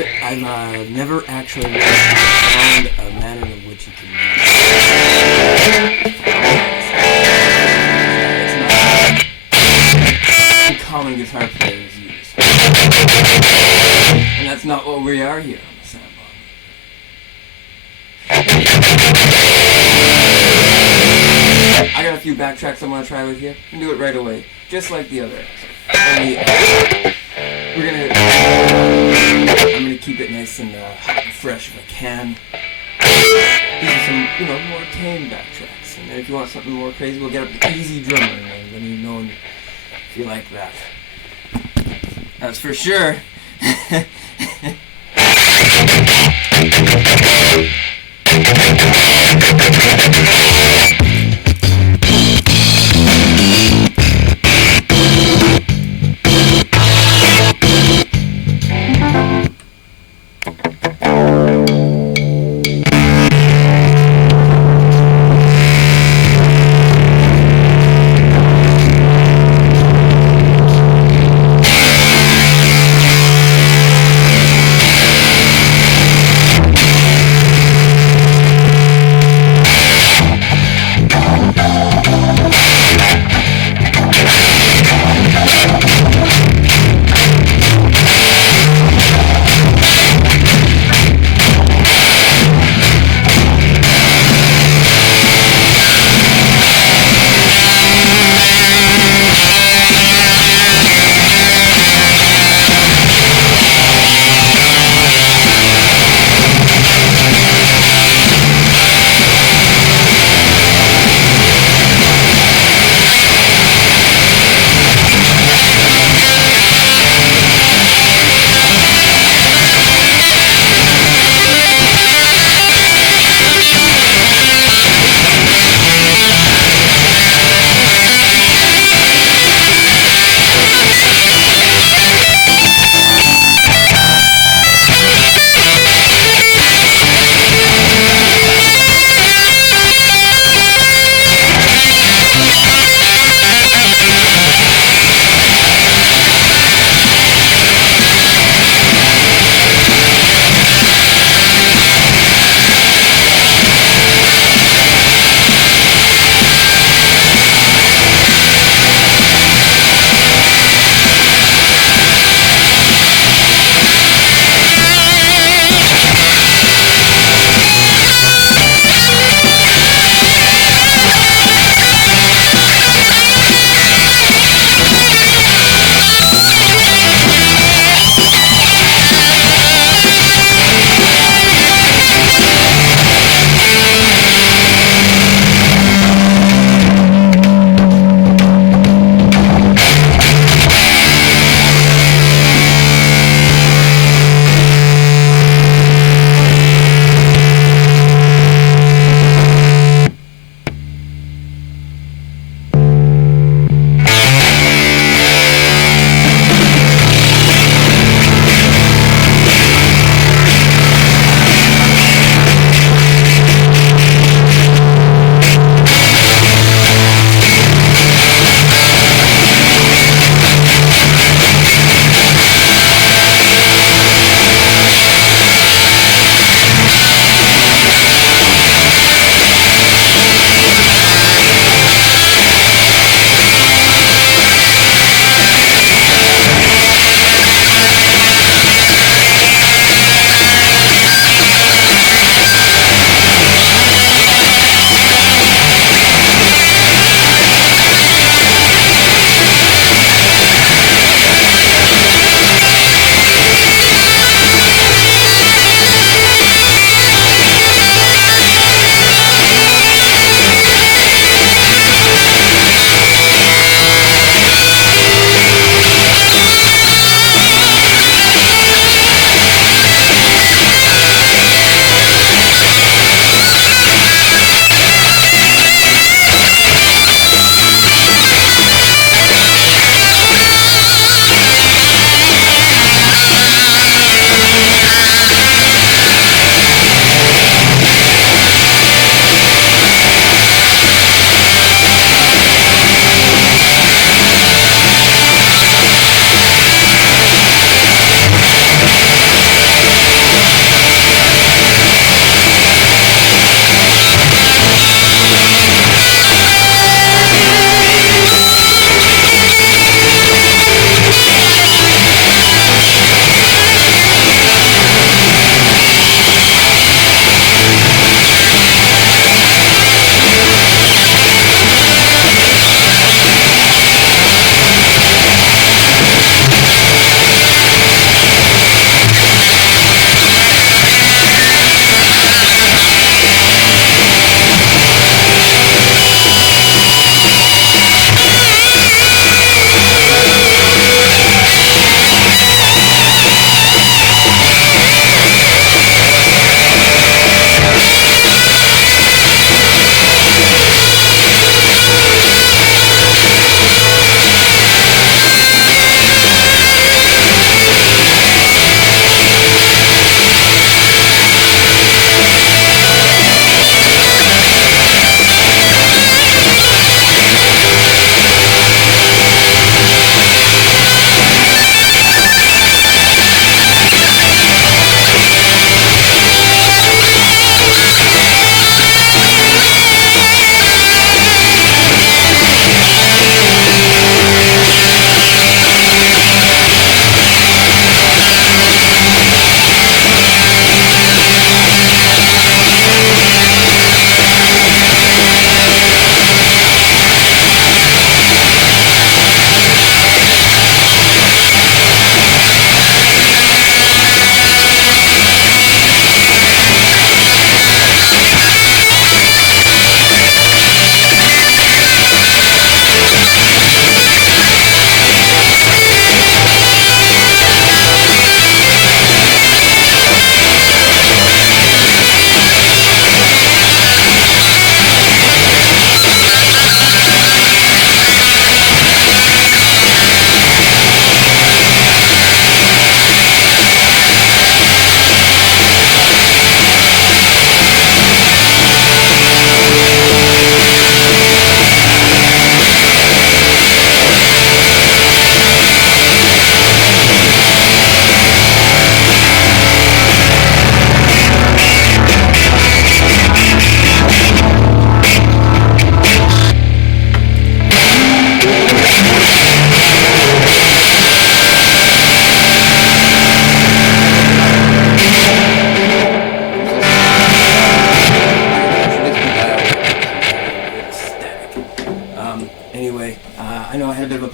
I've never actually found a manner in which you can use it. It's not common guitar players use. And that's not what we are here on the Sambongo. I got a few backtracks I want to try with you. And do it right away, just like the other episode. I'm gonna keep it nice and hot and fresh if I can. These are some, more tame backtracks. And then if you want something more crazy, we'll get up the easy drummer and let me know if you like that. That's for sure.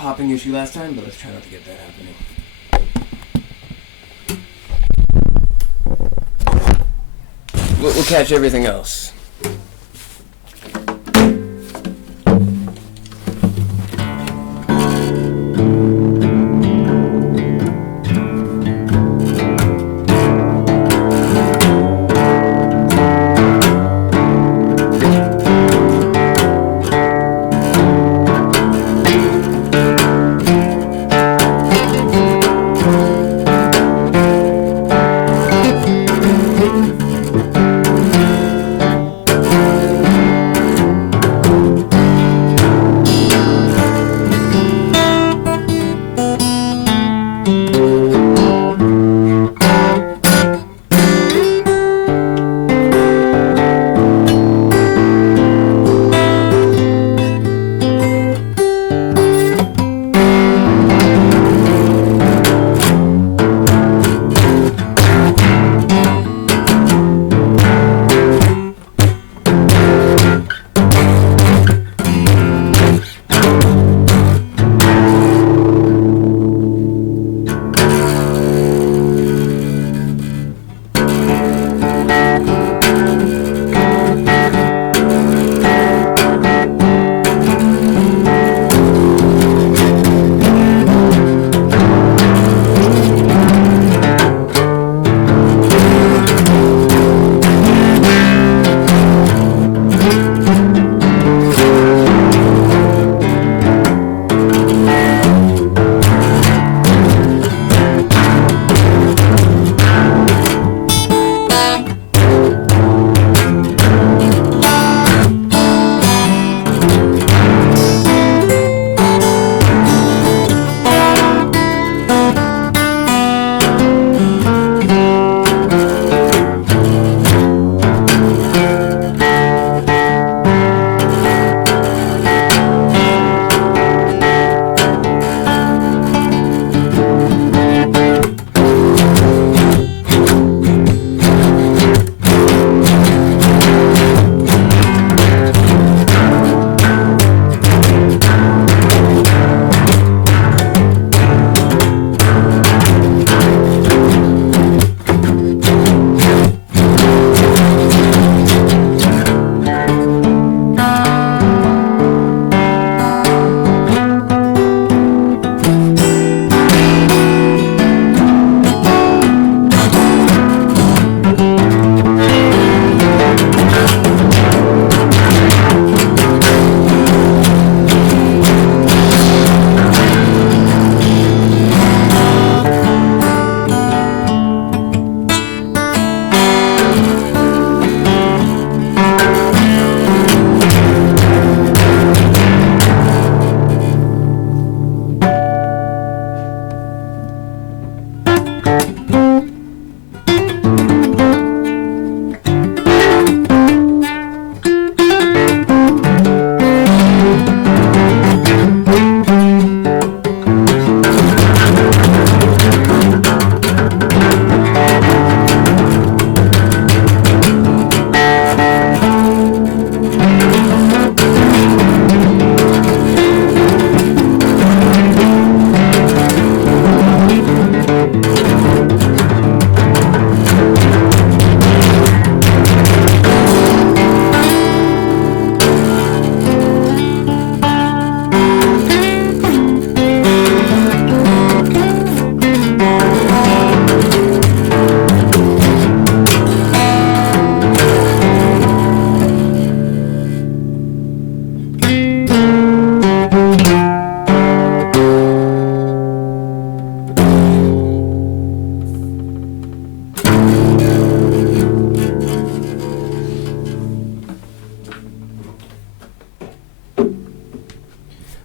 hopping issue last time, but let's try not to get that happening. We'll catch everything else.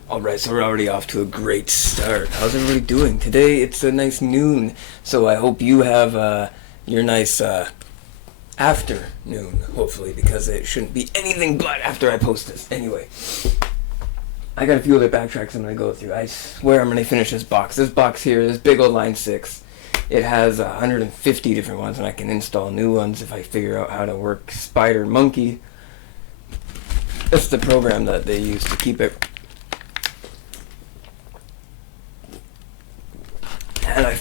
Alright, so we're already off to a great start. How's everybody doing? Today it's a nice noon, so I hope you have your nice afternoon, hopefully, because it shouldn't be anything but after I post this. Anyway, I got a few other backtracks I'm going to go through. I swear I'm going to finish this box. This box here, this big old line 6, it has 150 different ones, and I can install new ones if I figure out how to work Spider Monkey. That's the program that they use to keep it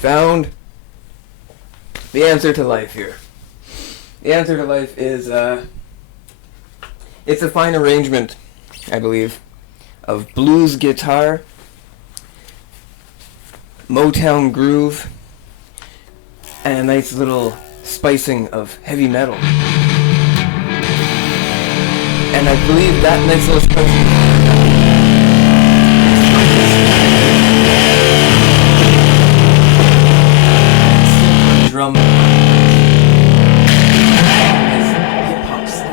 found the answer to life here. The answer to life is, it's a fine arrangement, I believe, of blues guitar, Motown groove, and a nice little spicing of heavy metal. And I believe that nice little spicing drum hip-hop style.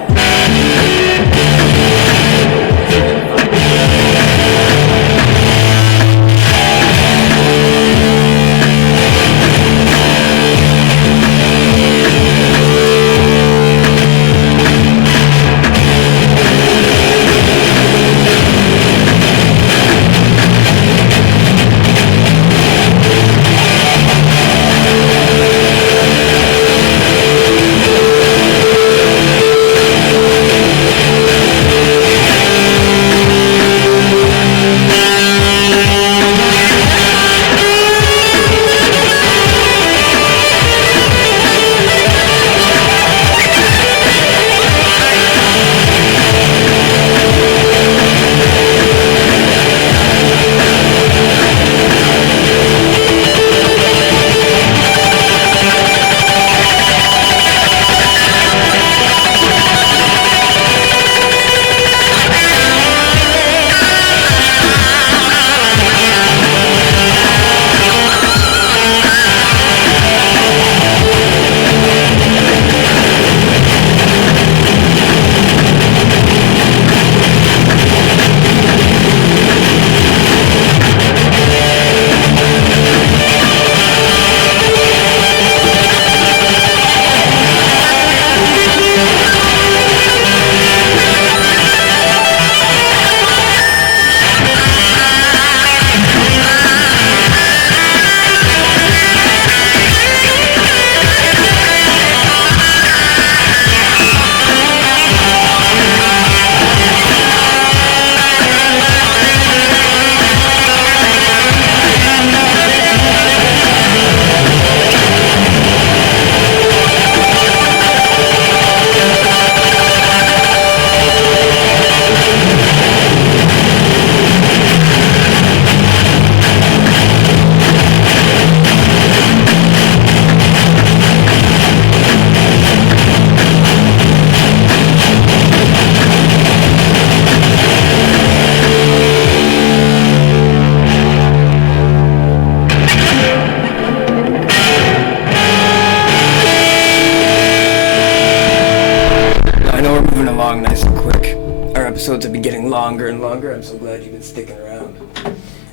Nice and quick. Our episodes have been getting longer and longer. I'm so glad you've been sticking around.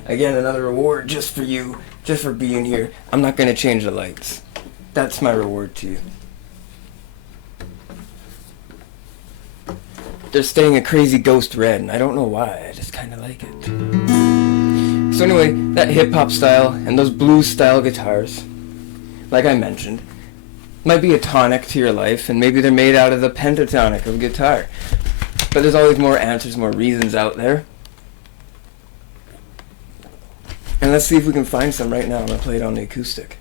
Again, another reward just for you, just for being here. I'm not going to change the lights. That's my reward to you. They're staying a crazy ghost red, and I don't know why. I just kind of like it. So anyway, that hip-hop style and those blues style guitars, like I mentioned, might be a tonic to your life, and maybe they're made out of the pentatonic of guitar. But there's always more answers, more reasons out there. And let's see if we can find some right now. I'm going to play it on the acoustic.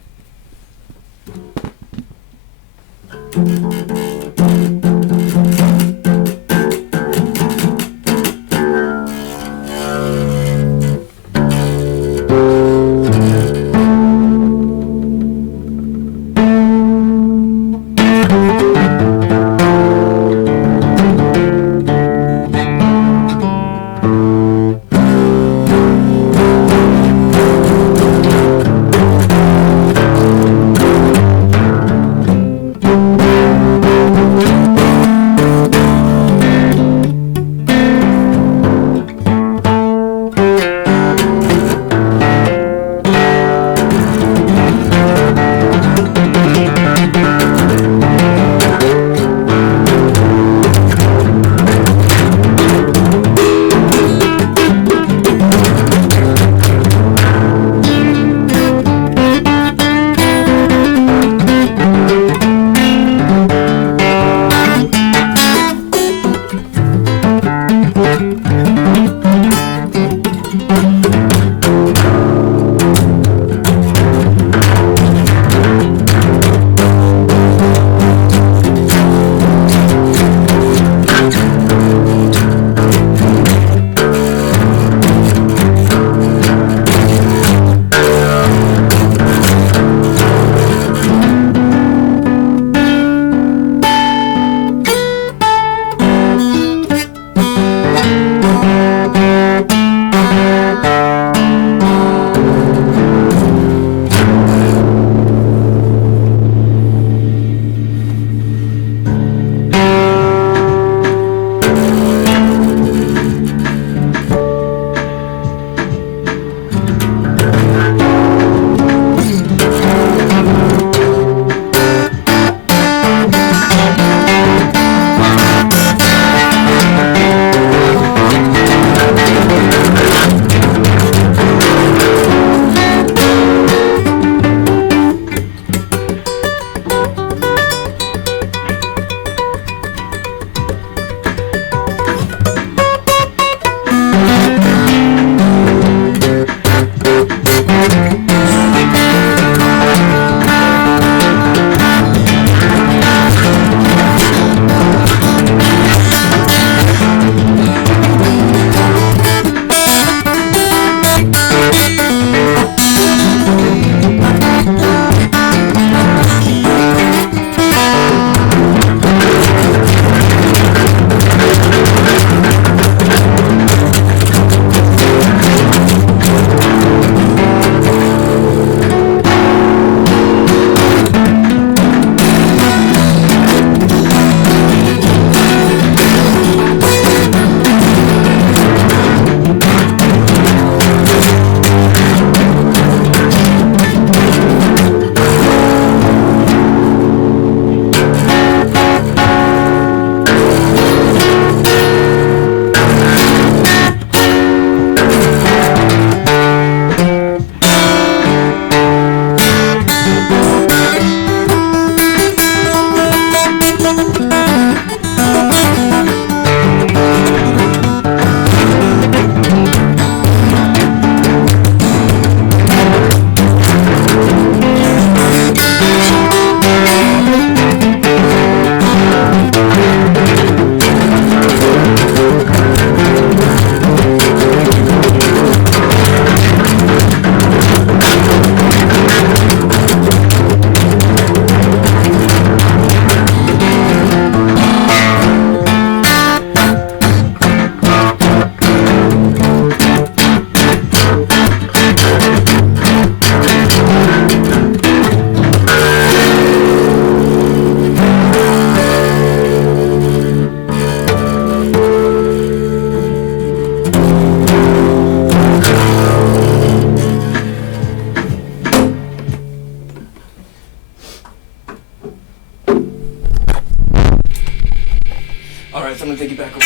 take you back over.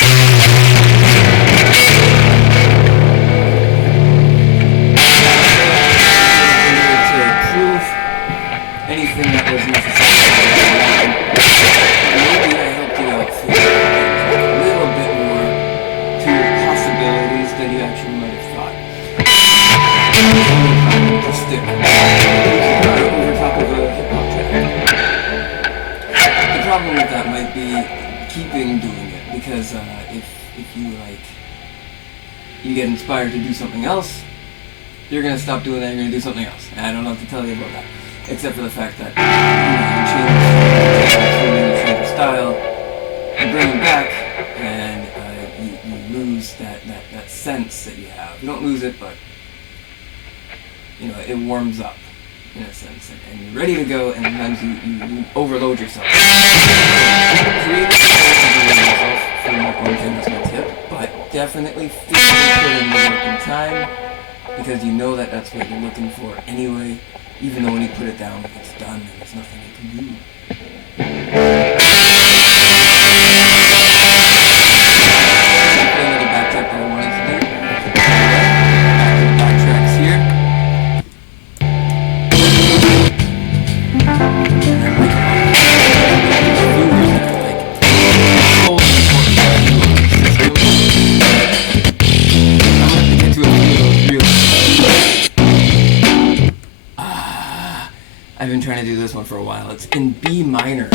To prove anything that was necessary. Maybe I helped you out for a little bit more to your possibilities than you actually might have thought. To stick over top of a hip-hop track. The problem with that might be keeping doing it, because if you you get inspired to do something else, you're gonna stop doing that. You're gonna do something else. And I don't know what to tell you about that, except for the fact that you change your style, you bring it back, and you lose that sense that you have. You don't lose it, but it warms up in a sense, and you're ready to go. And sometimes you overload yourself. Create yourself for one thing, that's my tip. But definitely physically put in the work and time, because you know that that's what you're looking for anyway, even though when you put it down, it's done and there's nothing you can do. Another backtrack that I wanted to do. Backtracks here. I've been trying to do this one for a while. It's in B minor.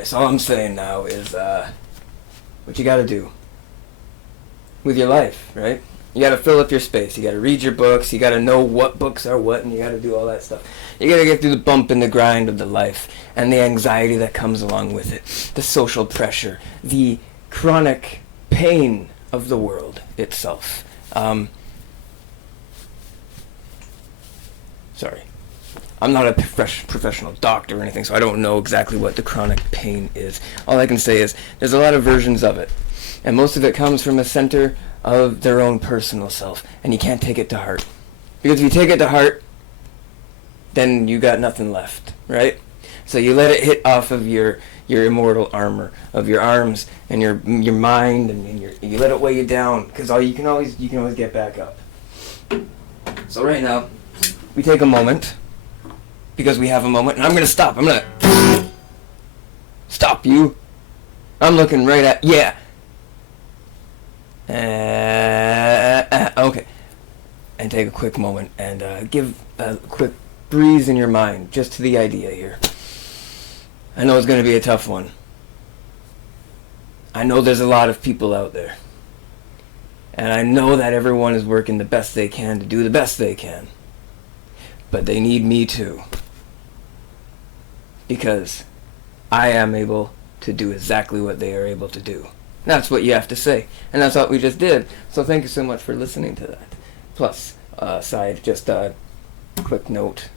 Alright, so all I'm saying now is, what you gotta do with your life, right? You gotta fill up your space. You gotta read your books. You gotta know what books are what, and you gotta do all that stuff. You gotta get through the bump and the grind of the life, and the anxiety that comes along with it, the social pressure, the chronic pain of the world itself. Sorry. I'm not a professional doctor or anything, so I don't know exactly what the chronic pain is. All I can say is there's a lot of versions of it, and most of it comes from a center of their own personal self, and you can't take it to heart. Because if you take it to heart, then you got nothing left, right? So you let it hit off of your immortal armor of your arms and your mind, and you let it weigh you down, because you can always get back up. So right now, we take a moment, because we have a moment, and I'm gonna stop. I'm gonna stop you. I'm looking right at okay, and take a quick moment and give a quick breeze in your mind just to the idea here. I know it's gonna be a tough one. I know there's a lot of people out there, and I know that everyone is working the best they can to do the best they can, but they need me too. Because I am able to do exactly what they are able to do. That's what you have to say. And that's what we just did. So thank you so much for listening to that. Plus, just a quick note.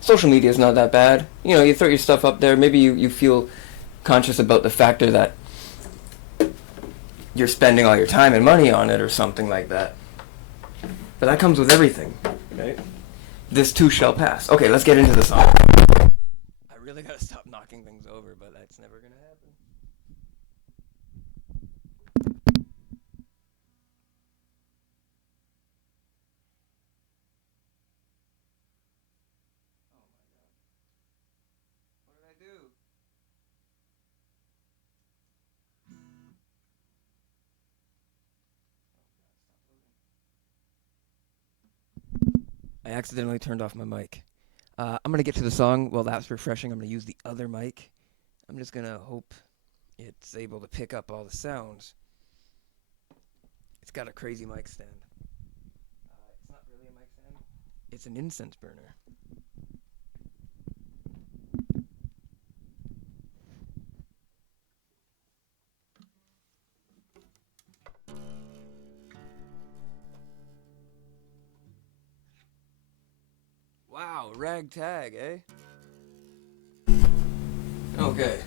Social media is not that bad. You know, you throw your stuff up there. Maybe you feel conscious about the factor that you're spending all your time and money on it or something like that. But that comes with everything, right? This too shall pass. Okay, let's get into the song. I really gotta stop knocking things over, but that's never gonna happen. Oh my god. What did I do? I accidentally turned off my mic. I'm gonna get to the song. Well, that's refreshing. I'm gonna use the other mic. I'm just gonna hope it's able to pick up all the sounds. It's got a crazy mic stand. It's not really a mic stand. It's an incense burner. Wow, ragtag, eh? Okay.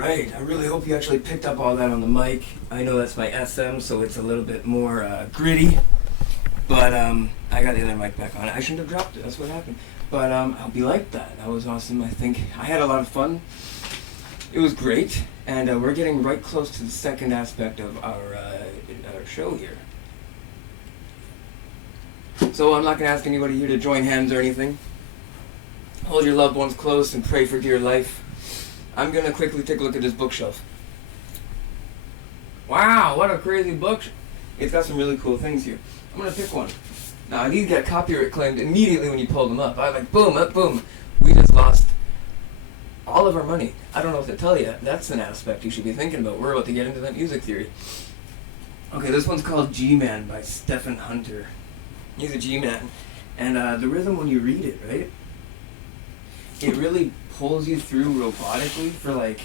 Right, I really hope you actually picked up all that on the mic. I know that's my SM, so it's a little bit more gritty, but I got the other mic back on. I shouldn't have dropped it, that's what happened. But I hope you liked that. That was awesome. I think I had a lot of fun. It was great, and we're getting right close to the second aspect of our show here. So I'm not going to ask anybody here to join hands or anything. Hold your loved ones close and pray for dear life. I'm going to quickly take a look at this bookshelf. Wow, what a crazy book. It's got some really cool things here. I'm going to pick one. Now, these get copyright claimed immediately when you pull them up. I like, boom, up, boom. We just lost all of our money. I don't know what to tell you. That's an aspect you should be thinking about. We're about to get into that music theory. Okay, this one's called G-Man by Stephen Hunter. He's a G-Man. And the rhythm, when you read it, right? It really pulls you through robotically for like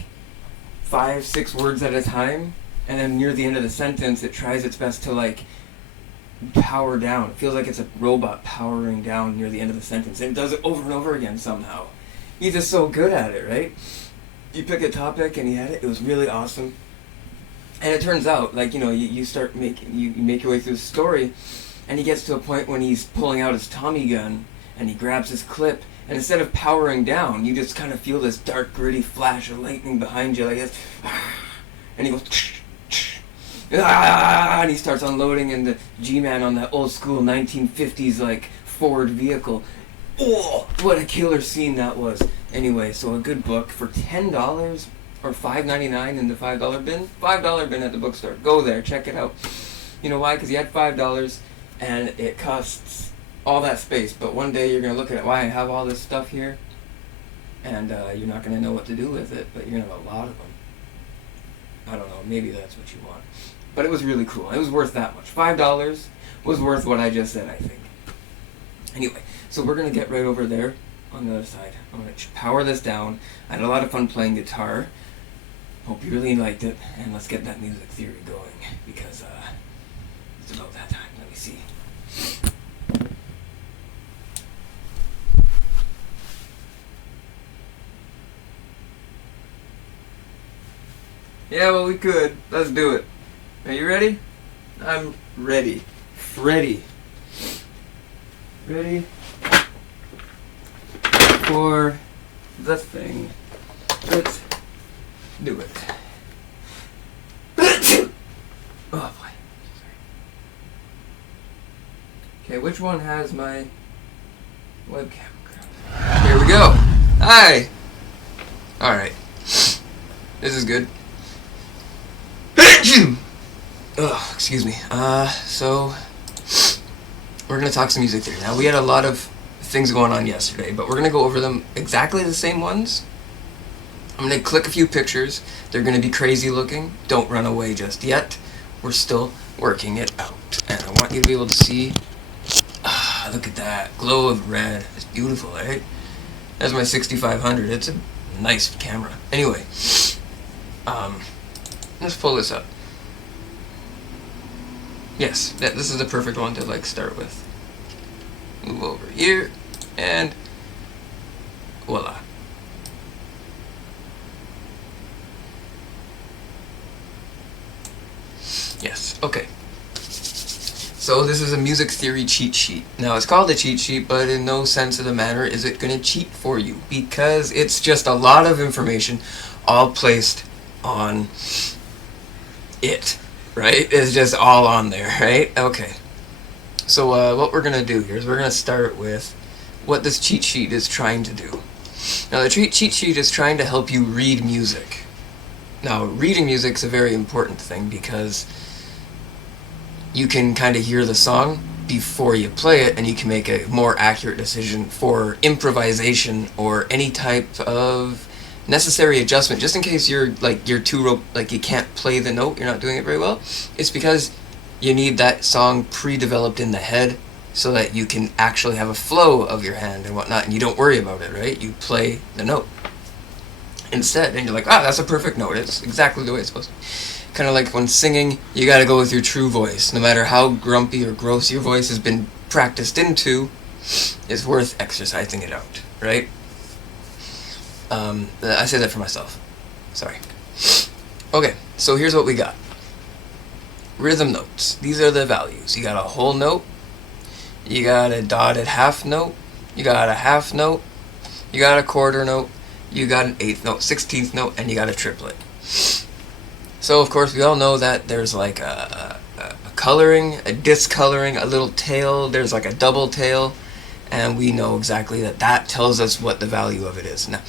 5-6 words at a time. And then near the end of the sentence, it tries its best to like power down. It feels like it's a robot powering down near the end of the sentence. And it does it over and over again somehow. He's just so good at it, right? You pick a topic and he had it. It was really awesome. And it turns out, like, you know, you make your way through the story, and he gets to a point when he's pulling out his Tommy gun, and he grabs his clip, and instead of powering down, you just kind of feel this dark, gritty flash of lightning behind you, like this, and he goes, and he starts unloading, and the G-Man on that old school 1950s, like, Ford vehicle. Oh, what a killer scene that was. Anyway, so a good book for $10 or $5.99 in the $5 bin. $5 bin at the bookstore. Go there, check it out. You know why? Because you had $5 and it costs all that space. But one day you're going to look at it. Why I have all this stuff here? And you're not going to know what to do with it, but you're going to have a lot of them. I don't know, maybe that's what you want. But it was really cool. It was worth that much. $5 was worth what I just said, I think. Anyway, so we're going to get right over there on the other side. I'm going to power this down. I had a lot of fun playing guitar. Hope you really liked it. And let's get that music theory going, because it's about that time. Let me see. Yeah, well, we could. Let's do it. Are you ready? I'm ready. Ready. Ready for the thing. Let's do it. Oh boy. Okay, which one has my webcam? Here we go. Hi. Alright. This is good. Oh, excuse me. So we're going to talk some music theory. Now, we had a lot of things going on yesterday, but we're going to go over them exactly the same ones. I'm going to click a few pictures. They're going to be crazy looking. Don't run away just yet. We're still working it out. And I want you to be able to see. Look at that. Glow of red. It's beautiful, right? That's my 6500. It's a nice camera. Anyway, let's pull this up. Yes, this is the perfect one to like start with. Move over here, and voila. Yes, okay. So this is a music theory cheat sheet. Now it's called a cheat sheet, but in no sense of the matter is it going to cheat for you, because it's just a lot of information all placed on it. Right? It's just all on there, right? Okay. So what we're going to do here is we're going to start with what this cheat sheet is trying to do. Now, the cheat sheet is trying to help you read music. Now, reading music is a very important thing, because you can kind of hear the song before you play it, and you can make a more accurate decision for improvisation or any type of necessary adjustment, just in case you're too you can't play the note, you're not doing it very well. It's because you need that song pre-developed in the head so that you can actually have a flow of your hand and whatnot, and you don't worry about it, right? You play the note instead, and you're like, that's a perfect note. It's exactly the way it's supposed to be. Kind of like when singing, you got to go with your true voice. No matter how grumpy or gross your voice has been practiced into, it's worth exercising it out, right? I say that for myself. Sorry. Okay, so here's what we got. Rhythm notes. These are the values. You got a whole note, you got a dotted half note, you got a half note, you got a quarter note, you got an eighth note, 16th note, and you got a triplet. So of course we all know that there's like a coloring, a discoloring, a little tail, there's like a double tail, and we know exactly that tells us what the value of it is. Now,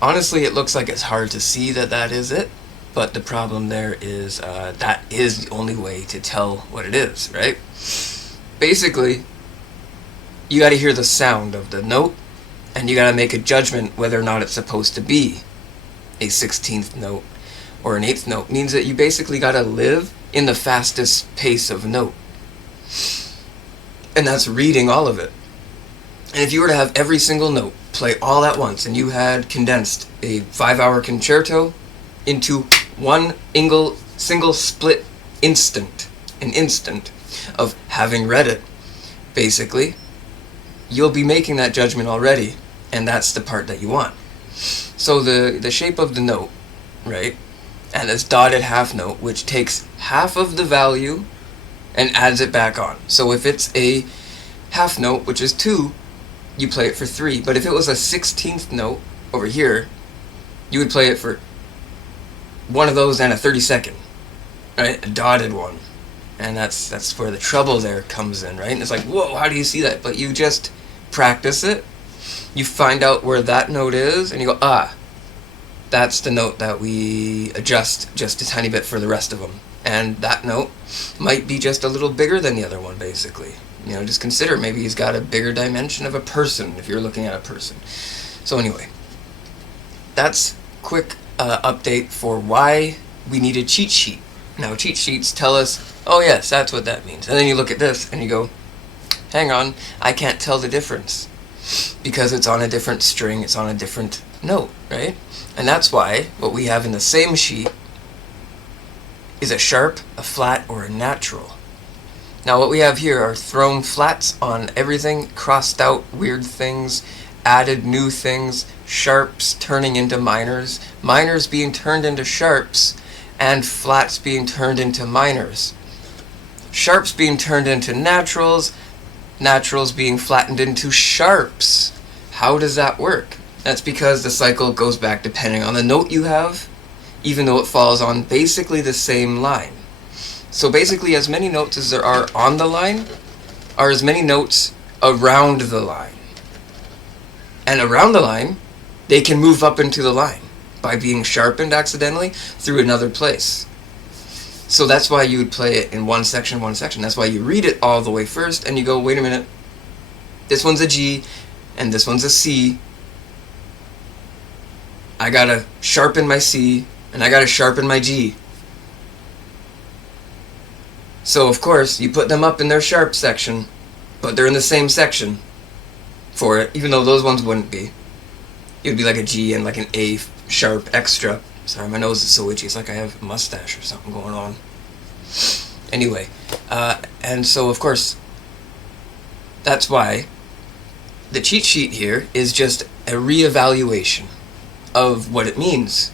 honestly, it looks like it's hard to see that is it, but the problem there is that is the only way to tell what it is, right? Basically, you got to hear the sound of the note, and you got to make a judgment whether or not it's supposed to be a 16th note or an 8th note. Means that you basically got to live in the fastest pace of note, and that's reading all of it. And if you were to have every single note play all at once, and you had condensed a 5-hour concerto into one single split instant, an instant of having read it, basically, you'll be making that judgment already, and that's the part that you want. So the shape of the note, right, and this dotted half note, which takes half of the value and adds it back on. So if it's a half note, which is 2, you play it for 3. But if it was a 16th note over here, you would play it for one of those and a 32nd, right? A dotted one. And that's where the trouble there comes in, right? And it's like, whoa, how do you see that? But you just practice it. You find out where that note is, and you go, that's the note that we adjust just a tiny bit for the rest of them. And that note might be just a little bigger than the other one, basically. You know, just consider maybe he's got a bigger dimension of a person if you're looking at a person. So anyway, that's quick update for why we need a cheat sheet. Now, cheat sheets tell us, oh yes, that's what that means. And then you look at this and you go, hang on, I can't tell the difference because it's on a different string, it's on a different note, right? And that's why what we have in the same sheet is a sharp, a flat, or a natural. Now what we have here are thrown flats on everything, crossed out weird things, added new things, sharps turning into minors, minors being turned into sharps, and flats being turned into minors. Sharps being turned into naturals, naturals being flattened into sharps. How does that work? That's because the cycle goes back depending on the note you have, even though it falls on basically the same line. So basically, as many notes as there are on the line are as many notes around the line. And around the line, they can move up into the line by being sharpened accidentally through another place. So that's why you would play it in one section. That's why you read it all the way first, and you go, wait a minute, this one's a G, and this one's a C. I gotta sharpen my C, and I gotta sharpen my G. So of course, you put them up in their sharp section, but they're in the same section for it, even though those ones wouldn't be. It would be like a G and like an A sharp extra. Sorry, my nose is so itchy, it's like I have a mustache or something going on. Anyway, and so of course, that's why the cheat sheet here is just a reevaluation of what it means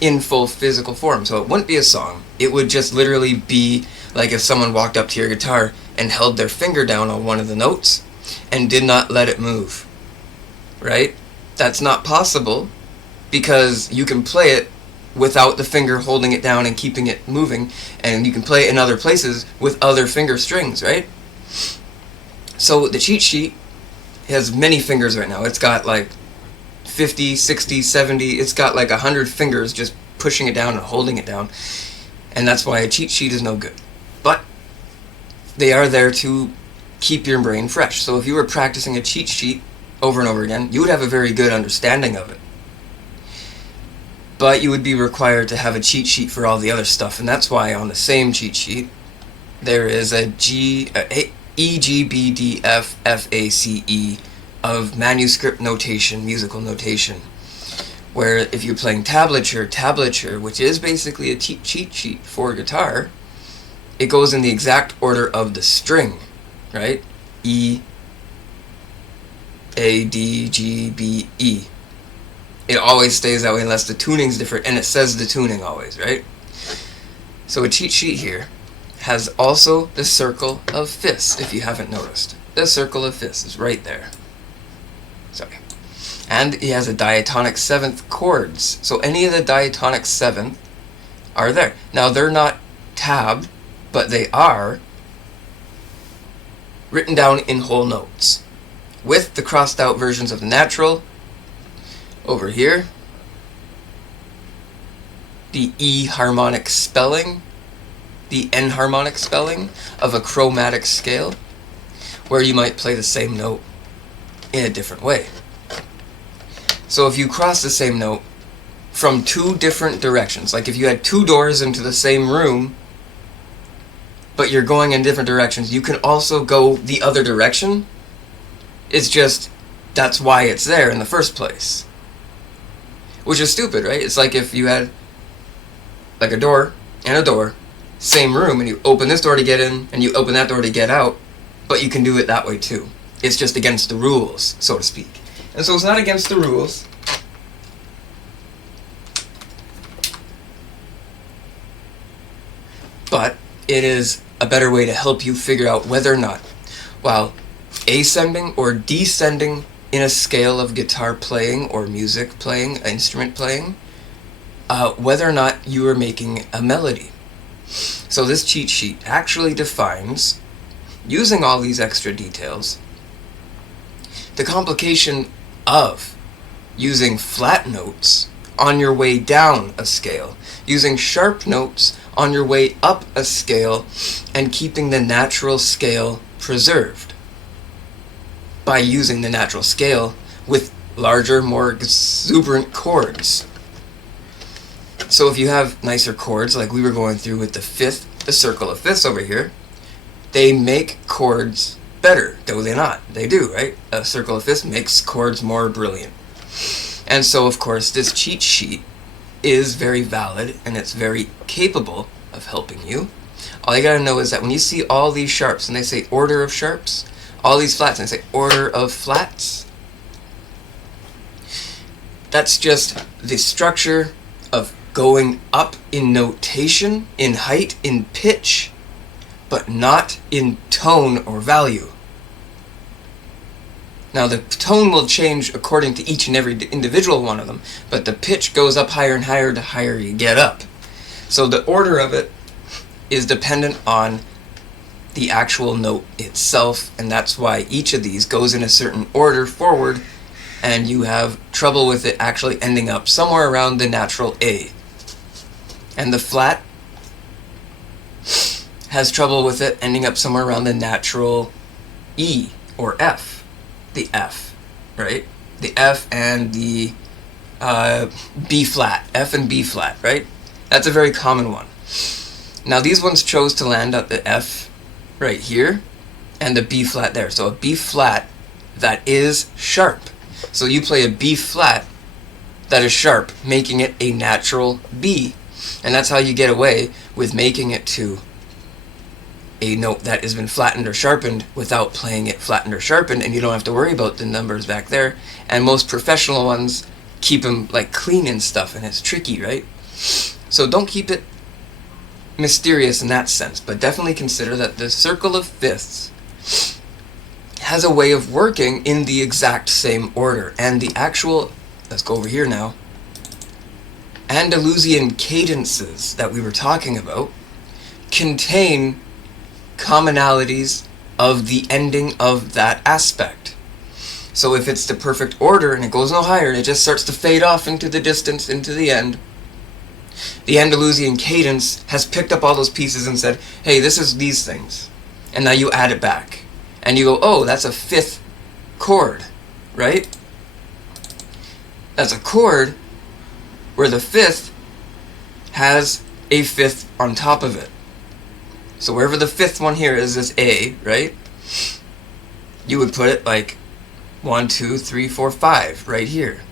in full physical form. So it wouldn't be a song, it would just literally be like if someone walked up to your guitar and held their finger down on one of the notes and did not let it move, right? That's not possible because you can play it without the finger holding it down and keeping it moving, and you can play it in other places with other finger strings, right? So the cheat sheet has many fingers right now. It's got like 50, 60, 70, it's got like 100 fingers just pushing it down and holding it down, and that's why a cheat sheet is no good. But they are there to keep your brain fresh. So if you were practicing a cheat sheet over and over again, you would have a very good understanding of it. But you would be required to have a cheat sheet for all the other stuff, and that's why on the same cheat sheet there is a E, G, B, D, F, F, A, C, E of manuscript notation, musical notation, where if you're playing tablature, which is basically a cheat sheet for guitar, it goes in the exact order of the string, right? E, A, D, G, B, E. It always stays that way unless the tuning's different, and it says the tuning always, right? So a cheat sheet here has also the circle of fifths, if you haven't noticed. The circle of fifths is right there. Sorry. And he has a diatonic seventh chords. So any of the diatonic seventh are there. Now they're not tabbed, but they are written down in whole notes with the crossed out versions of the natural over here, the E harmonic spelling, the N harmonic spelling of a chromatic scale, where you might play the same note in a different way. So if you cross the same note from two different directions, like if you had two doors into the same room, but you're going in different directions, you can also go the other direction. It's just, that's why it's there in the first place. Which is stupid, right? It's like if you had like a door and a door, same room, and you open this door to get in, and you open that door to get out, but you can do it that way too. It's just against the rules, so to speak. And so it's not against the rules. But it is a better way to help you figure out whether or not, while ascending or descending in a scale of guitar playing or music playing, instrument playing, whether or not you are making a melody. So this cheat sheet actually defines, using all these extra details, the complication of using flat notes on your way down a scale, using sharp notes on your way up a scale, and keeping the natural scale preserved by using the natural scale with larger, more exuberant chords. So if you have nicer chords, like we were going through with the fifth, the circle of fifths over here, they make chords better, do they not? They do, right? A circle of fifths makes chords more brilliant. And so, of course, this cheat sheet is very valid, and it's very capable of helping you. All you gotta know is that when you see all these sharps, and they say order of sharps, all these flats, and they say order of flats, that's just the structure of going up in notation, in height, in pitch, but not in tone or value. Now the tone will change according to each and every individual one of them, but the pitch goes up higher and higher the higher you get up. So the order of it is dependent on the actual note itself, and that's why each of these goes in a certain order forward, and you have trouble with it actually ending up somewhere around the natural A. And the flat has trouble with it ending up somewhere around the natural E or F. The F, right? The F and the B flat. F and B flat, right? That's a very common one. Now these ones chose to land at the F right here and the B flat there. So a B flat that is sharp. So you play a B flat that is sharp, making it a natural B. And that's how you get away with making it to a note that has been flattened or sharpened without playing it flattened or sharpened, and you don't have to worry about the numbers back there. And most professional ones keep them like clean and stuff, and it's tricky, right? So don't keep it mysterious in that sense, but definitely consider that the circle of fifths has a way of working in the exact same order. And the actual, let's go over here now, Andalusian cadences that we were talking about contain commonalities of the ending of that aspect. So if it's the perfect order and it goes no higher and it just starts to fade off into the distance, into the end, the Andalusian cadence has picked up all those pieces and said, hey, this is these things. And now you add it back. And you go, oh, that's a fifth chord, right? That's a chord where the fifth has a fifth on top of it. So wherever the fifth one here is this A, right? You would put it like 1, 2, 3, 4, 5 right here.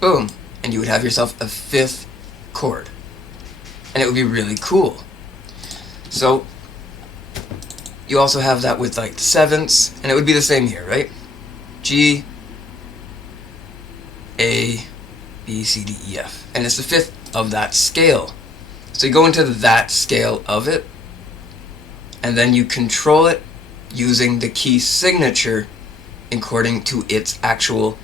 Boom. And you would have yourself a fifth chord. And it would be really cool. So you also have that with like the sevenths, and it would be the same here, right? G, A, B, C, D, E, F. And it's the fifth of that scale. So you go into that scale of it, and then you control it using the key signature according to its actual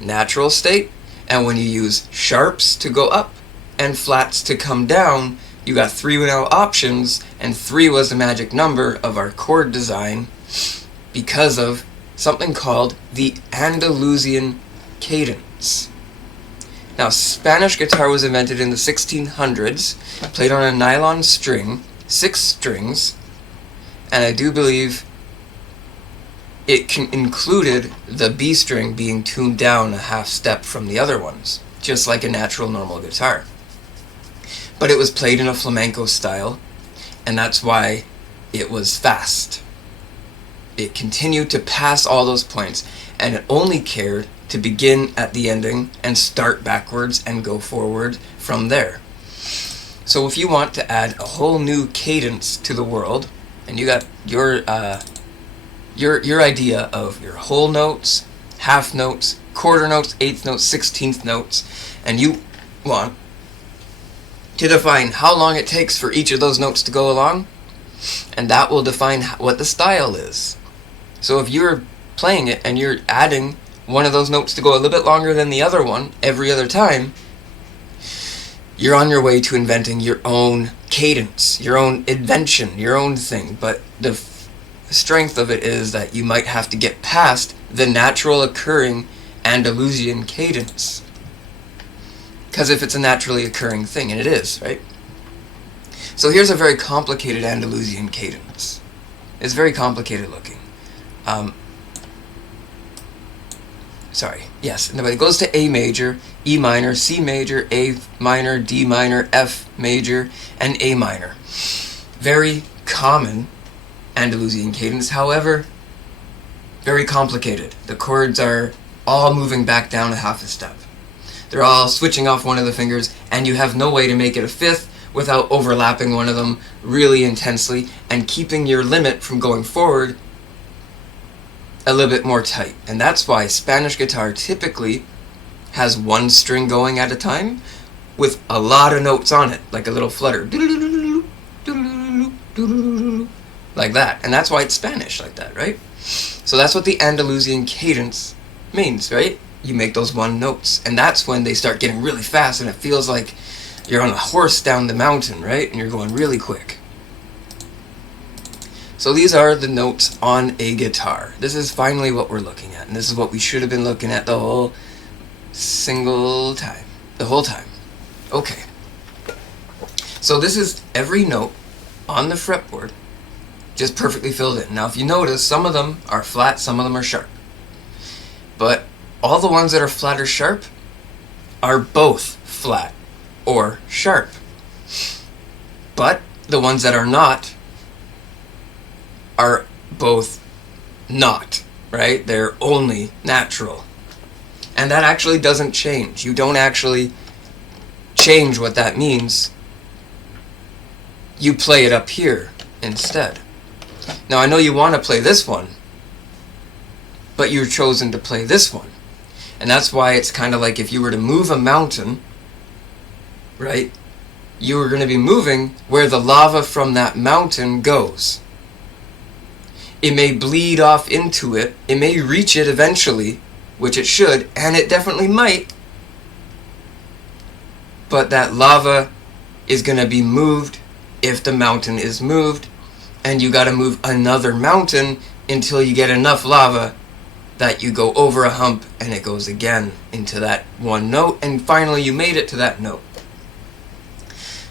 natural state. And when you use sharps to go up and flats to come down, you got 3 now options, and 3 was the magic number of our chord design because of something called the Andalusian cadence. Now, Spanish guitar was invented in the 1600s, played on a nylon string, 6 strings, and I do believe it included the B string being tuned down a half step from the other ones, just like a natural normal guitar. But it was played in a flamenco style, and that's why it was fast. It continued to pass all those points, and it only cared to begin at the ending and start backwards and go forward from there. So if you want to add a whole new cadence to the world, and you got your idea of your whole notes, half notes, quarter notes, eighth notes, 16th notes, and you want to define how long it takes for each of those notes to go along, and that will define what the style is. So if you're playing it and you're adding one of those notes to go a little bit longer than the other one every other time, you're on your way to inventing your own cadence, your own invention, your own thing. But the strength of it is that you might have to get past the natural occurring Andalusian cadence. Because if it's a naturally occurring thing, and it is, right? So here's a very complicated Andalusian cadence. It's very complicated looking. It goes to A major, E minor, C major, A minor, D minor, F major, and A minor. Very common Andalusian cadence, however, very complicated. The chords are all moving back down a half a step. They're all switching off one of the fingers, and you have no way to make it a fifth without overlapping one of them really intensely and keeping your limit from going forward a little bit more tight. And that's why Spanish guitar typically has one string going at a time with a lot of notes on it, like a little flutter, like that. And that's why it's Spanish like that, right? So that's what the Andalusian cadence means, right? You make those one notes, and that's when they start getting really fast, and it feels like you're on a horse down the mountain, right? And you're going really quick. So these are the notes on a guitar. This is finally what we're looking at, and this is what we should have been looking at the whole time. Okay. So this is every note on the fretboard, just perfectly filled in. Now if you notice, some of them are flat, some of them are sharp. But all the ones that are flat or sharp are both flat or sharp. But the ones that are not are both not, right? They're only natural. And that actually doesn't change. You don't actually change what that means. You play it up here instead. Now I know you want to play this one, but you've chosen to play this one. And that's why it's kind of like if you were to move a mountain, right? You were going to be moving where the lava from that mountain goes. It may bleed off into it. It may reach it eventually, which it should, and it definitely might. But that lava is going to be moved if the mountain is moved, and you got to move another mountain until you get enough lava that you go over a hump and it goes again into that one note, and finally you made it to that note.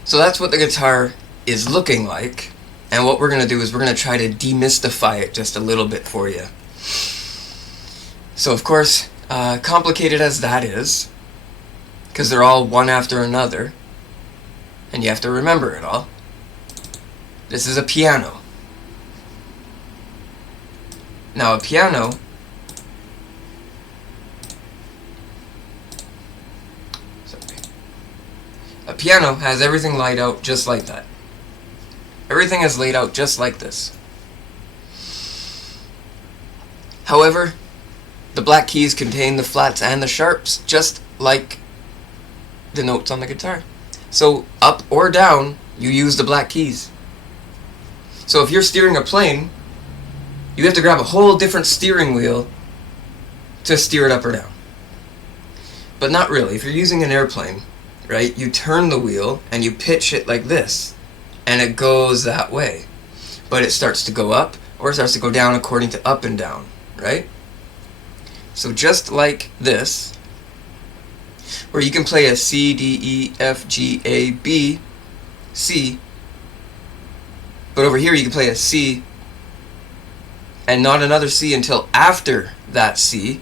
So that's what the guitar is looking like, and what we're going to do is we're going to try to demystify it just a little bit for you. So of course, complicated as that is, because they're all one after another, and you have to remember it all, this is a piano. Now a piano has everything laid out just like that. Everything is laid out just like this. However, the black keys contain the flats and the sharps, just like the notes on the guitar. So up or down, you use the black keys. So if you're steering a plane, you have to grab a whole different steering wheel to steer it up or down. But not really. If you're using an airplane, right, you turn the wheel and you pitch it like this, and it goes that way. But it starts to go up or it starts to go down according to up and down, right? So just like this, where you can play a C, D, E, F, G, A, B, C, but over here you can play a C and not another C until after that C,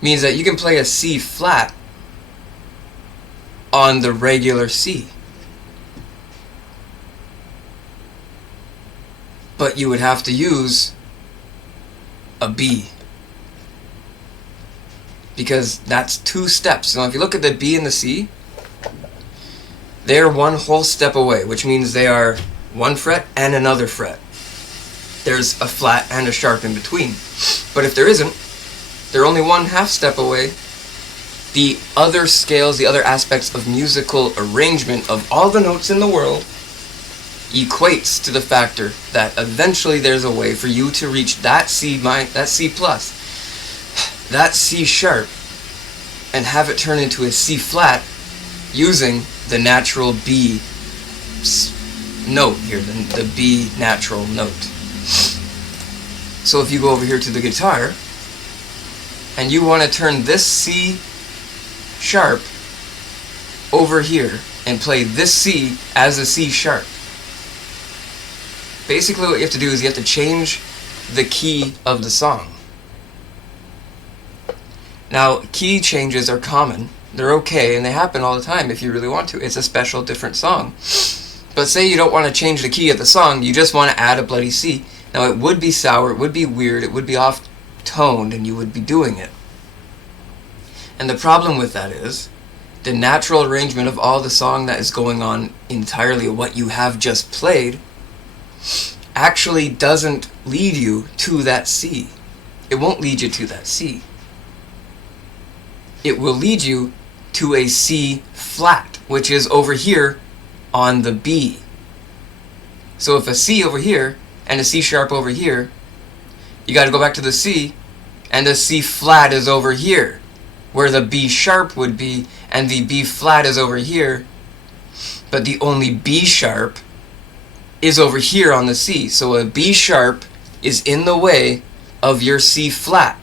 means that you can play a C flat on the regular C. But you would have to use a B, because that's two steps. So if you look at the B and the C, they're one whole step away, which means they are one fret and another fret. There's a flat and a sharp in between. But if there isn't, they're only one half step away. The other scales, the other aspects of musical arrangement of all the notes in the world equates to the factor that eventually there's a way for you to reach that C plus, that C sharp, and have it turn into a C flat using the natural B note here, the B natural note. So if you go over here to the guitar and you want to turn this C sharp over here and play this C as a C sharp, basically what you have to do is you have to change the key of the song. Now, key changes are common. They're okay, and they happen all the time if you really want to. It's a special, different song. But say you don't want to change the key of the song, you just want to add a bloody C. Now, it would be sour, it would be weird, it would be off-toned, and you would be doing it. And the problem with that is the natural arrangement of all the song that is going on entirely, what you have just played, actually doesn't lead you to that C. It won't lead you to that C. It will lead you to a C flat, which is over here on the B. So if a C over here and a C sharp over here, you got to go back to the C, and the C flat is over here, where the B sharp would be, and the B flat is over here, but the only B sharp is over here on the C. So a B sharp is in the way of your C flat,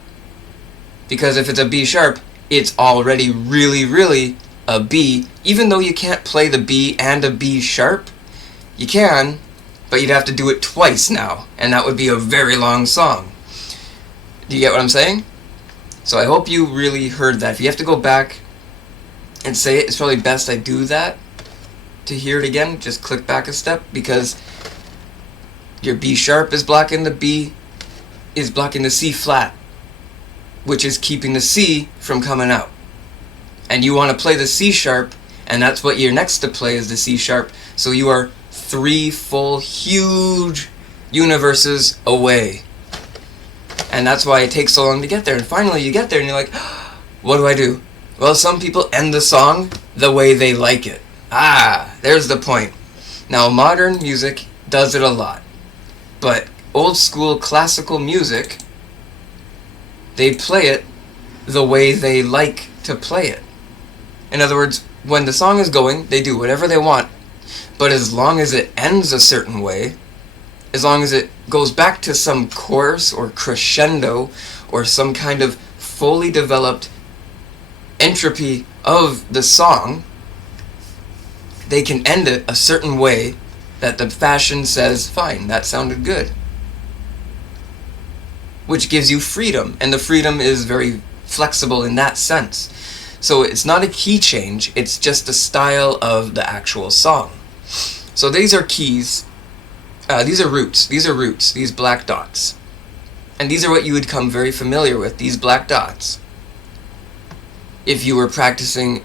because if it's a B sharp, it's already really a B. Even though you can't play the B and a B sharp, you can, but you'd have to do it twice now, and that would be a very long song. Do you get what I'm saying? So I hope you really heard that. If you have to go back and say it, it's probably best I do that to hear it again. Just click back a step, because your B sharp is blocking the B, is blocking the C flat, which is keeping the C from coming out. And you want to play the C sharp, and that's what you're next to play is the C sharp. So you are 3 full huge universes away. And that's why it takes so long to get there. And finally you get there and you're like, what do I do? Well, some people end the song the way they like it. There's the point. Now, modern music does it a lot. But old school classical music, they play it the way they like to play it. In other words, when the song is going, they do whatever they want. But as long as it ends a certain way, as long as it goes back to some chorus or crescendo or some kind of fully developed entropy of the song, they can end it a certain way that the fashion says, fine, that sounded good. Which gives you freedom, and the freedom is very flexible in that sense. So it's not a key change, it's just a style of the actual song. So these are keys, these are roots, these black dots. And these are what you would come very familiar with, these black dots, if you were practicing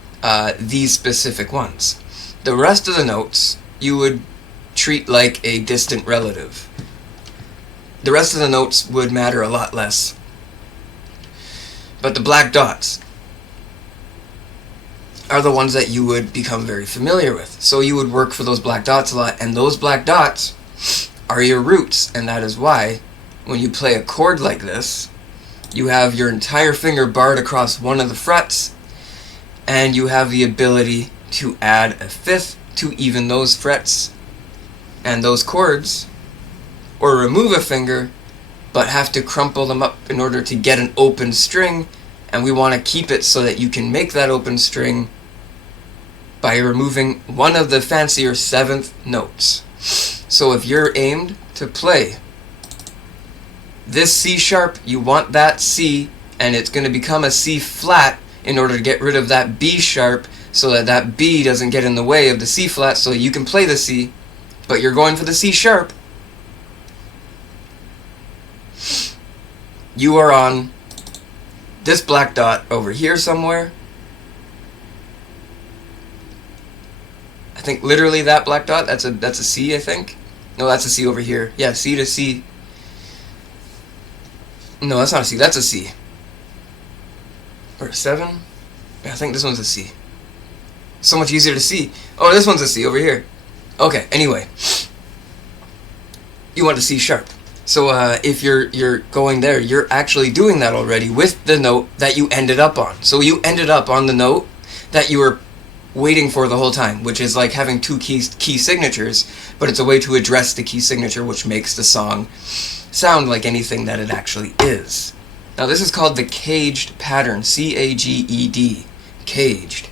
these specific ones. The rest of the notes you would treat like a distant relative. The rest of the notes would matter a lot less. But the black dots are the ones that you would become very familiar with. So you would work for those black dots a lot, and those black dots are your roots, and that is why when you play a chord like this, you have your entire finger barred across one of the frets, and you have the ability to add a fifth to even those frets and those chords, or remove a finger but have to crumple them up in order to get an open string, and we want to keep it so that you can make that open string by removing one of the fancier seventh notes. So if you're aimed to play this C sharp, you want that C, and it's going to become a C flat in order to get rid of that B sharp, so that that B doesn't get in the way of the C flat, so you can play the C, but you're going for the C sharp. You are on this black dot over here somewhere. I think literally that black dot, that's a C, I think. No, that's a C over here. Yeah, C to C. No, that's not a C, that's a C. Or a 7? Yeah, I think this one's a C. So much easier to see. Oh, this one's a C over here. Okay, anyway. You want a C sharp. So if you're going there, you're actually doing that already with the note that you ended up on. So you ended up on the note that you were waiting for the whole time, which is like having two key signatures, but it's a way to address the key signature, which makes the song sound like anything that it actually is. Now this is called the caged pattern, C-A-G-E-D, caged.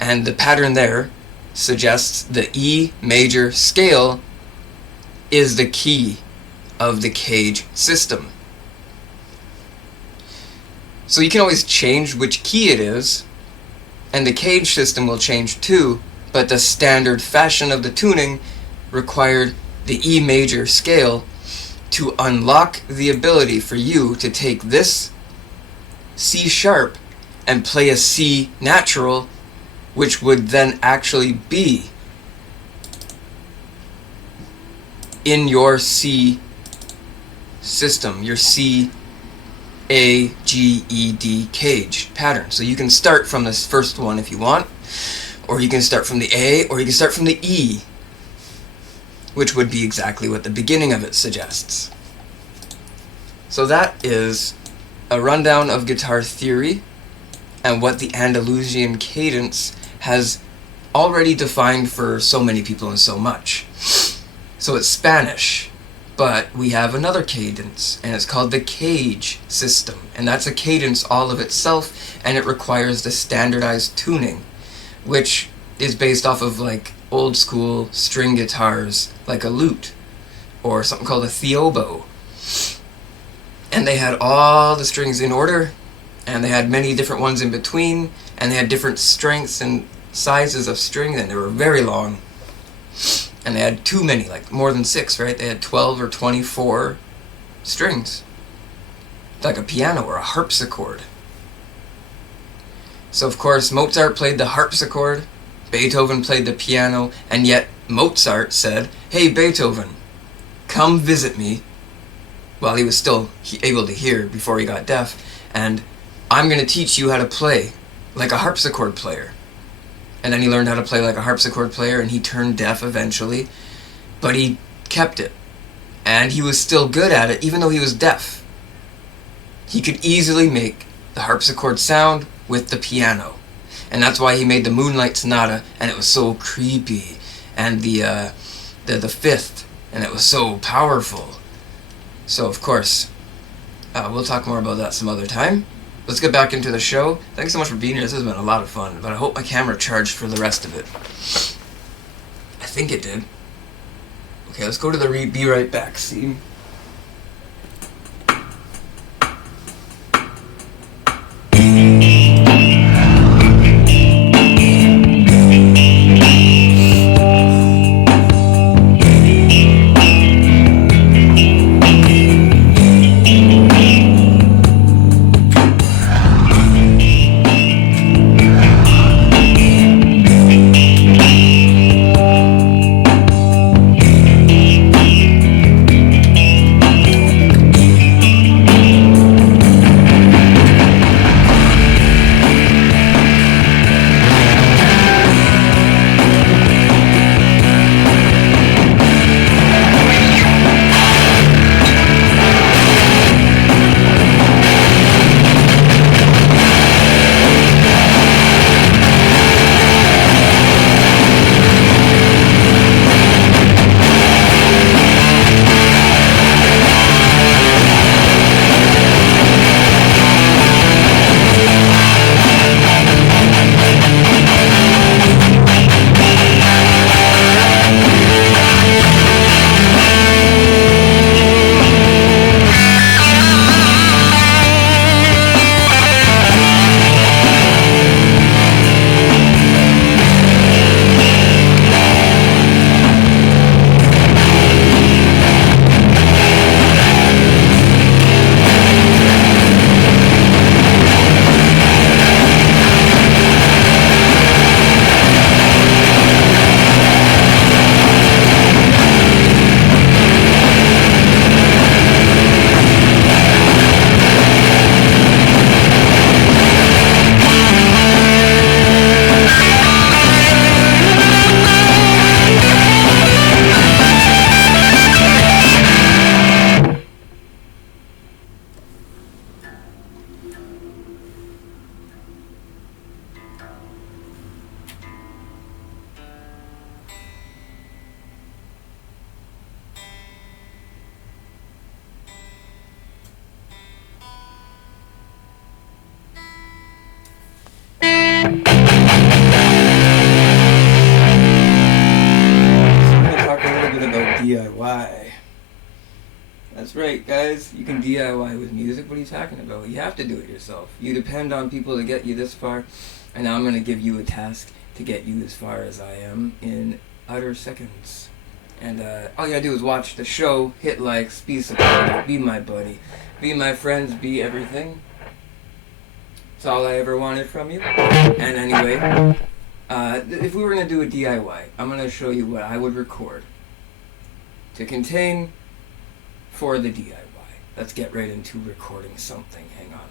And the pattern there suggests the E major scale is the key of the cage system. So you can always change which key it is, and the cage system will change too, but the standard fashion of the tuning required the E major scale to unlock the ability for you to take this C sharp and play a C natural, which would then actually be in your C system, your C A G E D cage pattern. So you can start from this first one if you want, or you can start from the A, or you can start from the E, which would be exactly what the beginning of it suggests. So that is a rundown of guitar theory and what the Andalusian cadence has already defined for so many people and so much. So it's Spanish, but we have another cadence, and it's called the cage system, and that's a cadence all of itself, and it requires the standardized tuning, which is based off of like old school string guitars, like a lute, or something called a theobo. And they had all the strings in order, and they had many different ones in between, and they had different strengths and sizes of string, and they were very long. And they had too many, like more than 6, right? They had 12 or 24 strings. Like a piano or a harpsichord. So of course Mozart played the harpsichord, Beethoven played the piano, and yet Mozart said, "Hey Beethoven, come visit me," while he was still able to hear before he got deaf, and I'm going to teach you how to play like a harpsichord player. And then he learned how to play like a harpsichord player, and he turned deaf eventually, but he kept it. And he was still good at it, even though he was deaf. He could easily make the harpsichord sound with the piano. And that's why he made the Moonlight Sonata, and it was so creepy. And the fifth, and it was so powerful. So of course, we'll talk more about that some other time. Let's get back into the show. Thanks so much for being here. This has been a lot of fun, but I hope my camera charged for the rest of it. I think it did. Okay, let's go to the be right back scene. That's right, guys. You can DIY with music. What are you talking about? You have to do it yourself. You depend on people to get you this far, and now I'm going to give you a task to get you as far as I am in utter seconds. And all you gotta do is watch the show, hit likes, be supportive, be my buddy, be my friends, be everything. That's all I ever wanted from you. And anyway, if we were going to do a DIY, I'm going to show you what I would record to contain for the DIY. Let's get right into recording something. Hang on.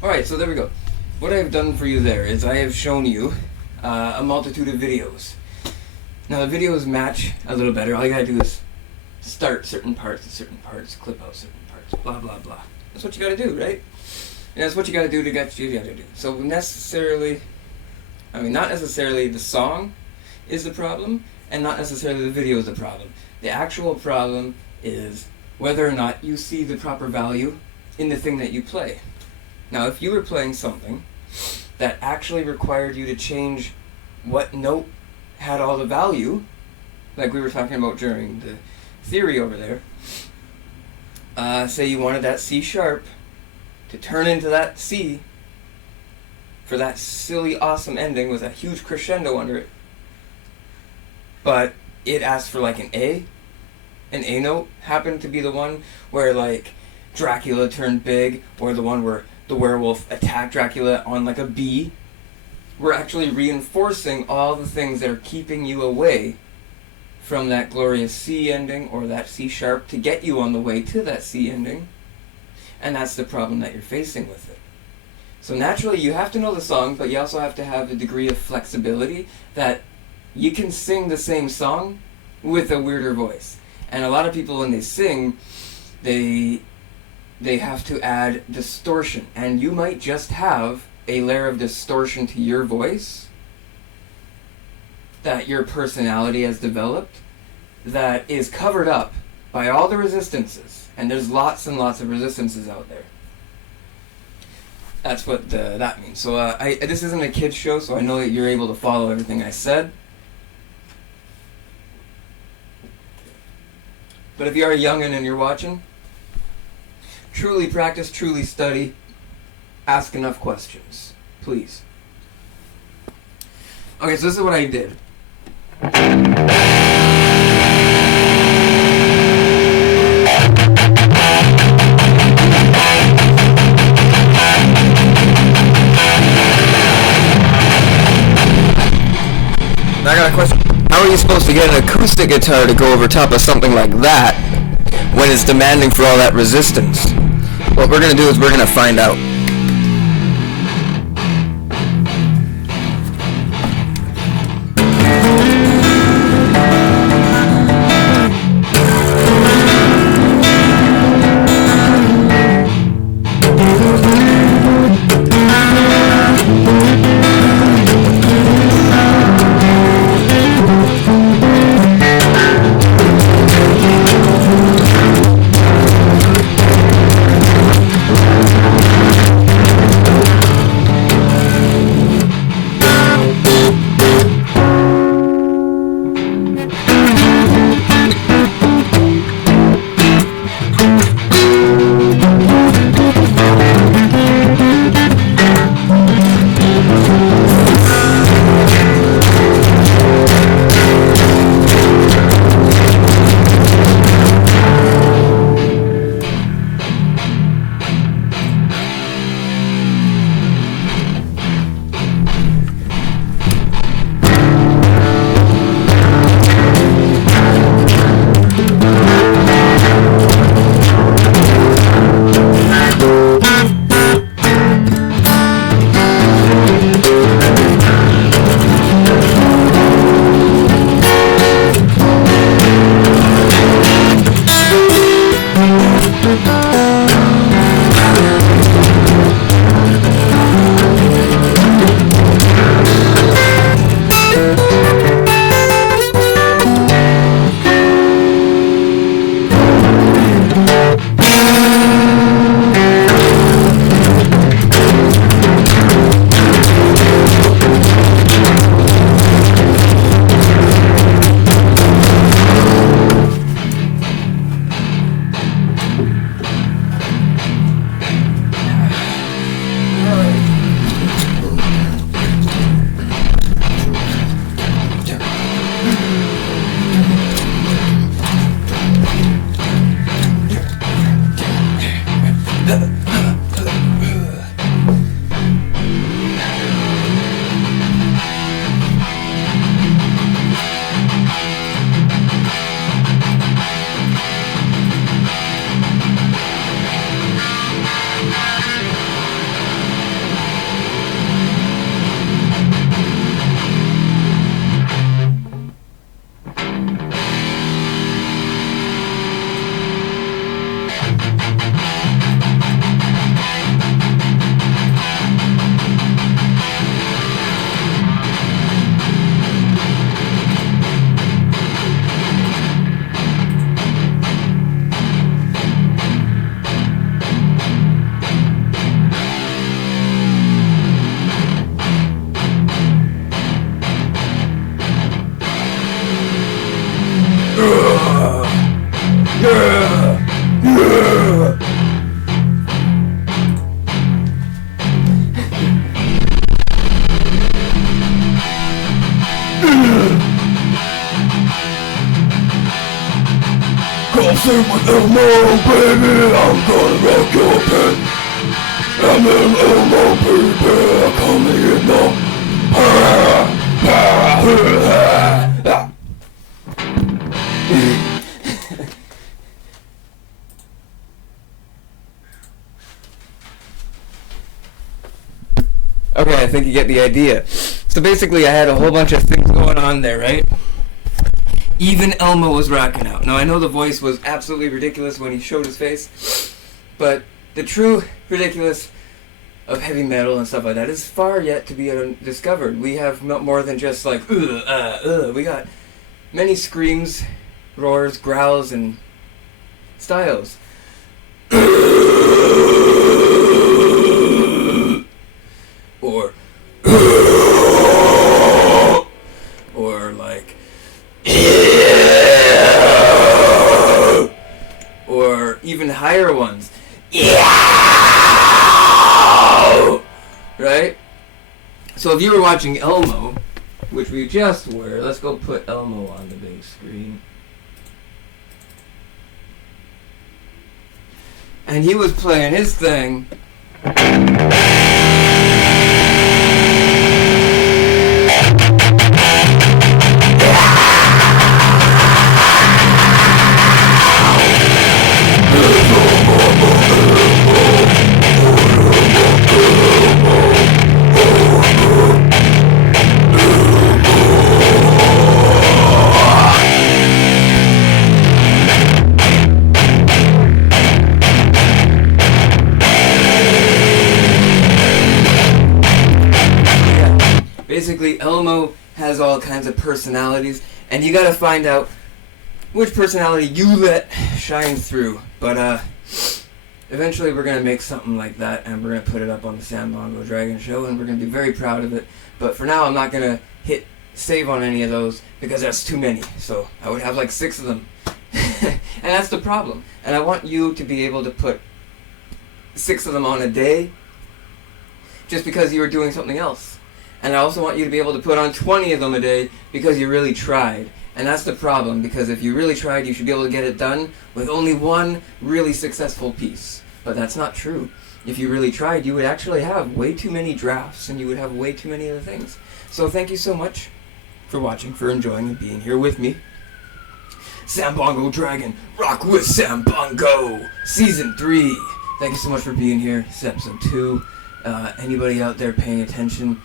Alright, so there we go. What I have done for you there is I have shown you a multitude of videos. Now the videos match a little better. All you gotta do is start certain parts at certain parts, clip out certain parts, blah blah blah. That's what you gotta do, right? And that's what you gotta do to get what you gotta do. So not necessarily the song is the problem, and not necessarily the video is the problem. The actual problem is whether or not you see the proper value in the thing that you play. Now, if you were playing something that actually required you to change what note had all the value, like we were talking about during the theory over there, say you wanted that C sharp to turn into that C for that silly, awesome ending with a huge crescendo under it, but it asked for like an A note happened to be the one where like Dracula turned big, or the one where the werewolf attack Dracula on like a B, we're actually reinforcing all the things that are keeping you away from that glorious C ending or that C sharp to get you on the way to that C ending. And that's the problem that you're facing with it. So naturally you have to know the song, but you also have to have a degree of flexibility that you can sing the same song with a weirder voice. And a lot of people when they sing, they have to add distortion. And you might just have a layer of distortion to your voice that your personality has developed that is covered up by all the resistances. And there's lots and lots of resistances out there. That's what that means. So this isn't a kid's show, so I know that you're able to follow everything I said. But if you are a youngin' and you're watching, truly practice, truly study, ask enough questions, please. Okay, so this is what I did. Now I got a question. How are you supposed to get an acoustic guitar to go over top of something like that when it's demanding for all that resistance? What we're going to do is we're going to find out. Come sing with the tomorrow, baby. I'm gonna rock your pit. I'm an Elmo baby, coming in the... Okay, I think you get the idea. So basically I had a whole bunch of things going on there, right? Even Elmo was rocking out. Now I know the voice was absolutely ridiculous when he showed his face, but the true ridiculous of heavy metal and stuff like that is far yet to be discovered. We have more than just like, we got many screams, roars, growls, and styles. Or like, or even higher ones, right? So if you were watching Elmo, which we just were, let's go put Elmo on the big screen. And he was playing his thing. Basically, Elmo has all kinds of personalities, and you gotta find out which personality you let shine through. But eventually we're gonna make something like that, and we're gonna put it up on the Sambongo Dragon Show, and we're gonna be very proud of it. But for now, I'm not gonna hit save on any of those, because that's too many. So I would have like 6 of them. And that's the problem. And I want you to be able to put 6 of them on a day, just because you were doing something else. And I also want you to be able to put on 20 of them a day because you really tried. And that's the problem, because if you really tried, you should be able to get it done with only one really successful piece. But that's not true. If you really tried, you would actually have way too many drafts, and you would have way too many other things. So thank you so much for watching, for enjoying, and being here with me. Sambongo Dragon, rock with Sambongo, Season 3. Thank you so much for being here. It's episode 2. Anybody out there paying attention,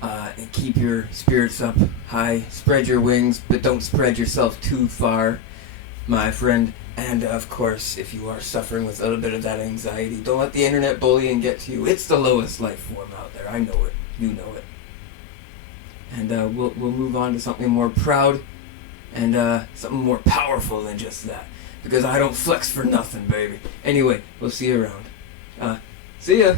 and keep your spirits up high, spread your wings, but don't spread yourself too far, my friend. And of course, if you are suffering with a little bit of that anxiety, don't let the internet bullying get to you. It's the lowest life form out there. I know it. You know it. And we'll move on to something more proud and something more powerful than just that, because I don't flex for nothing, baby. Anyway, we'll see you around. See ya.